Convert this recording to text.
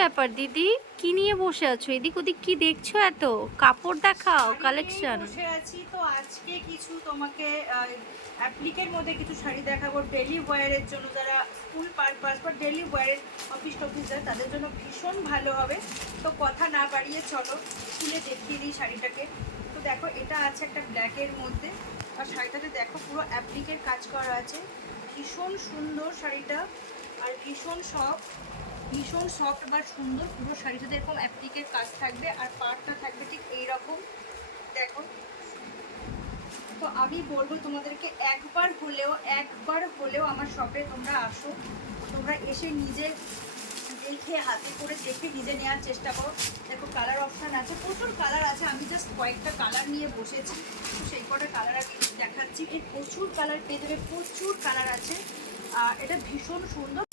ব্যাপার দিদি, কি নিয়ে বসে আছো? এদিক ওদিক কি দেখছো? এত কাপড় দেখাও, শাড়ি কালেকশন। নিয়েই বসে আছি তো আজকে কিছু তোমাকে অ্যাপ্লিকের মধ্যে কিছু শাড়ি দেখাবো ডেলি ওয়্যারের জন্য, যারা স্কুল পারপাস বা ডেলি ওয়্যারের অফিস টফিস যায় তাদের জন্য ভীষণ ভালো হবে। তো কথা না বাড়িয়ে চলো খুলে দেখিয়ে দিই শাড়িটাকে। তো দেখো, এটা আছে একটা ব্ল্যাকের মধ্যে, আর শাড়িটাতে দেখো পুরো অ্যাপ্লিকের কাজ করা আছে। ভীষণ সুন্দর শাড়িটা, আর ভীষণ সফট বা সুন্দর। পুরো শাড়িটাতে এরকম অ্যাপ্লিকের কাজ থাকবে, আর পাড়টা থাকবে ঠিক এইরকম। দেখো, তো আমি বলবো তোমাদেরকে একবার হলেও আমার শপে তোমরা আসো। তোমরা এসে নিজে দেখে, হাতে করে দেখে নিজে নেওয়ার চেষ্টা করো। দেখো, কালার অপশান আছে, প্রচুর কালার আছে। আমি জাস্ট কয়েকটা কালার নিয়ে বসেছি, তো সেই কটা কালার আমি দেখাচ্ছি। এর প্রচুর কালার পেয়ে যাবে, প্রচুর কালার আছে। এটা ভীষণ সুন্দর।